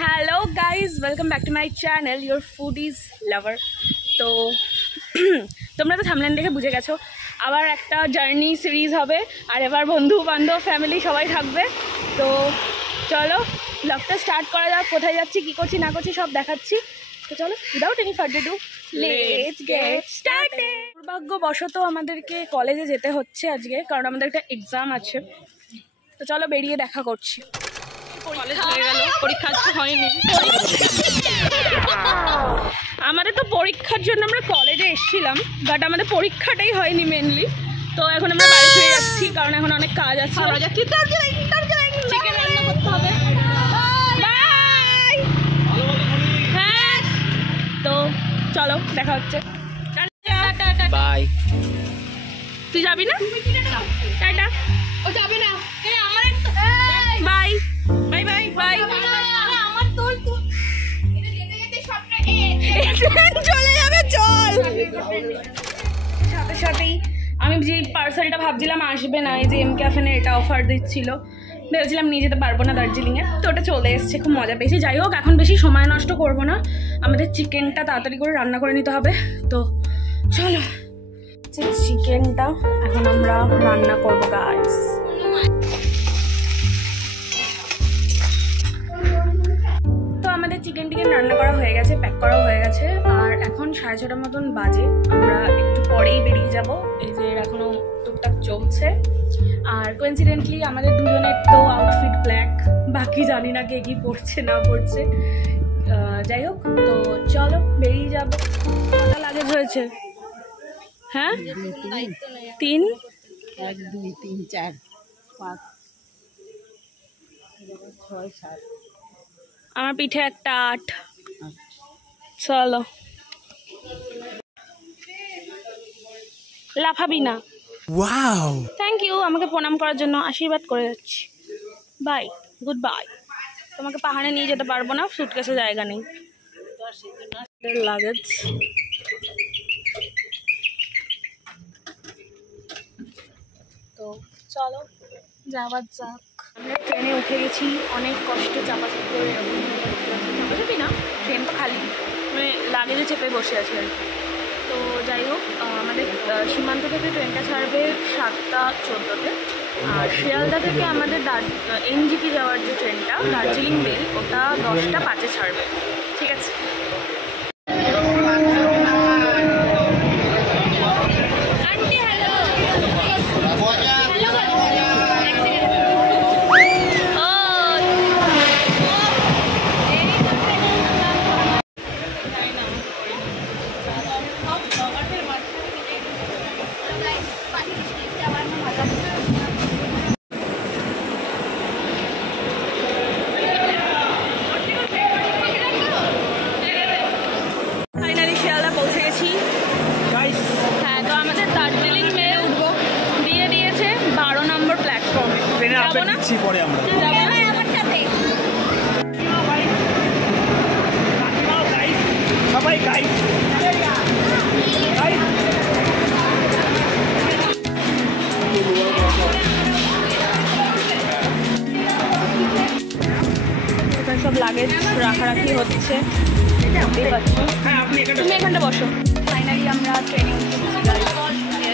Hello guys, welcome back to my channel your foodies lover. তো তোমরা তো thumbnail দেখে বুঝে গেছো, আবার একটা জার্নি সিরিজ হবে, আর এবার বন্ধু বান্ধব ফ্যামিলি সবাই থাকবে। তো চলো ব্লগটা স্টার্ট করা যাক। কোথায় যাচ্ছি, কী করছি না করছি সব দেখাচ্ছি। তো চলো, without any further do let's get started. দুর্ভাগ্যবশত আমাদেরকে কলেজে যেতে হচ্ছে আজকে, কারণ আমাদের একটা এক্সাম আছে। তো চলো বেরিয়ে দেখা করছি। কলেজ হয়ে গেল, পরীক্ষা আজকে হয়নি। আমাদের তো পরীক্ষার জন্য আমরা কলেজে এসেছিলাম, বাট আমাদের পরীক্ষাটাই হয়নি মেনলি। তো এখন আমরা বাড়ি ফিরে যাচ্ছি, কারণ এখন অনেক কাজ আছে। চিকেন রান্না করতে হবে। বাই। হ্যাঁ, তো চলো দেখা হচ্ছে। বাই। তুই যাবি না? টাটা। ও যাবে না। আমার বাই বাই বাই বাই। আমার তোর চলে যাবে, চল। সাথে সাথেই আমি যে পার্সেলটা ভাবছিলাম আসবে না, এই যে এম ক্যাফেনে এটা অফার দিচ্ছিল, ভেবেছিলাম নিয়ে যেতে পারবো না দার্জিলিংয়ে, তো ওটা চলে এসছে, খুব মজা পেয়েছি। যাই হোক, এখন বেশি সময় নষ্ট করবো না, আমাদের চিকেনটা তাড়াতাড়ি করে রান্না করে নিতে হবে। তো চলো, চিকেনটা এখন আমরা রান্না করবো গাইস। তো আমাদের চিকেন রান্না করা হয়ে গেছে, প্যাক করা হয়ে গেছে, আর এখন 6:30 মতন বাজে। আমরা একটু পরেই বেরিয়ে যাব, এই যে এখনো টুকটাক চলছে। আর কোইন্সিডেন্টলি আমাদের দুজনের তো আউটফিট ব্ল্যাক, বাকি জানি না কে কি পড়ছে না পড়ছে। যাই হোক, তো চলো বেরিয়ে যাব। কটা লাগেজ হয়েছে? হ্যাঁ, 3 1 2 3 4 5 6 7। আমার পিঠে একটা 8। চলো, লাফাবি না। ওয়াও, থ্যাংক ইউ আমাকে প্রণাম করার জন্য, আশীর্বাদ করে যাচ্ছি। Bye, goodbye. তোমাকে পাহাড়ে নিয়ে যেতে পারবো না, সুটকেসে জায়গা নেই। লাগেজ তো চলো যাওয়া যাক। আমরা ট্রেনে উঠে গেছি, অনেক কষ্টে চাপাচাপি করে, চাপাচাপি না, ট্রেন তো খালি, মানে লাগেজে চেপে বসে আছে আর কি। তো যাই হোক, আমাদের সীমান্ত থেকে ট্রেনটা ছাড়বে 7:14-তে, আর শিয়ালদা থেকে আমাদের এনজিপি যাওয়ার যে ট্রেনটা দার্জিলিং মেল, ওটা 10:05-এ ছাড়বে। ঠিক আছে। পরে আমরা সবাই গাইড সব লাগেজ রাখারাখি হচ্ছে। তুমি এখানটা বসো। ফাইনালি আমরা ট্রেনে উঠে গেছি,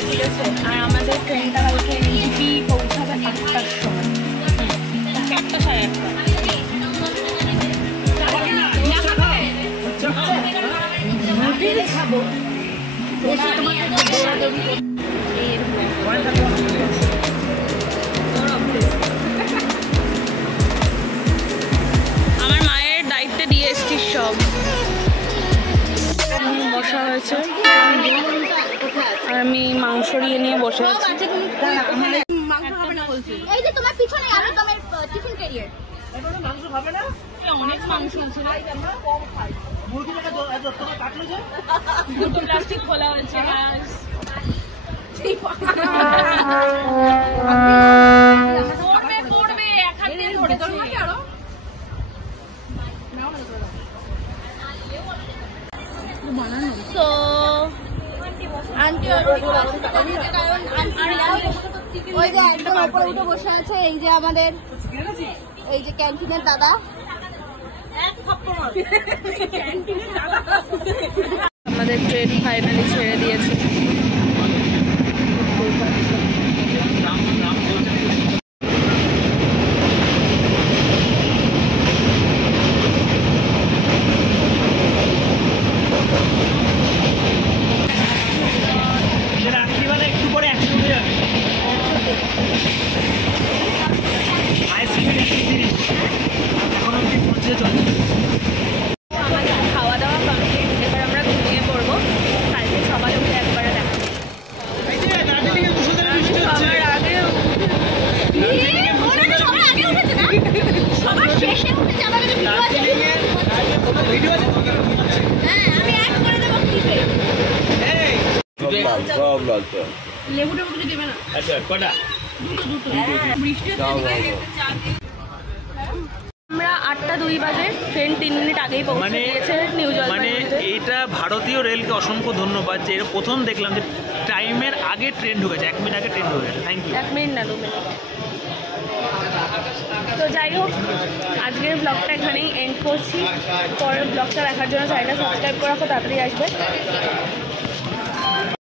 ঠিক আছে। আর আমাদের ট্রেনটা কালকে এনজিপি পৌঁছাবে 8টার সময়, 8টা 8:30। আমার মায়ের দায়িত্বে দিয়ে এসছি সব, বসা হয়েছে, আর আমি মাংস নিয়ে বসে আছি। অনেক মাংস আছে, দুটো প্লাস্টিক খোলা হয়েছে। তো আন্টি ওই যে একদম উপরে উঠে বসে আছে, এই যে আমাদের এই যে ক্যান্টিনের দাদা। আমাদের ট্রেন ফাইনালি ছেড়ে দিয়েছে। একটু পরে 100 হয়ে যাবে। এখন অব্দি পৌঁছে চলছে। আমাদের খাওয়া দাওয়া কমপ্লিট, এবার আমরা ঘুমিয়ে পড়বো। কালকে সকালে উঠে একবারে দেখা সবার আগে লেবু টেবু কিছু দেবে না। আচ্ছা কটা? আমরা 8টা 2 বাজে, ট্রেন 3 মিনিট আগেই পৌঁছে দিয়েছে নিউ মানে জলপাইগুড়িতে। এইটা ভারতীয় রেলকে অসংখ্য ধন্যবাদ যে এর প্রথম দেখলাম যে টাইমের আগে ট্রেন ঢুকেছে, 1 মিনিট আগে ট্রেন ঢুকেছে। Thank you. 1 মিনিট না 2 মিনিট। তো যাই হোক, আজকের ব্লগটা এখানেই এন্ড করছি। পরের ব্লগটা দেখার জন্য চ্যানেলটা সাবস্ক্রাইব করে রাখো, তাড়াতাড়ি আসবে।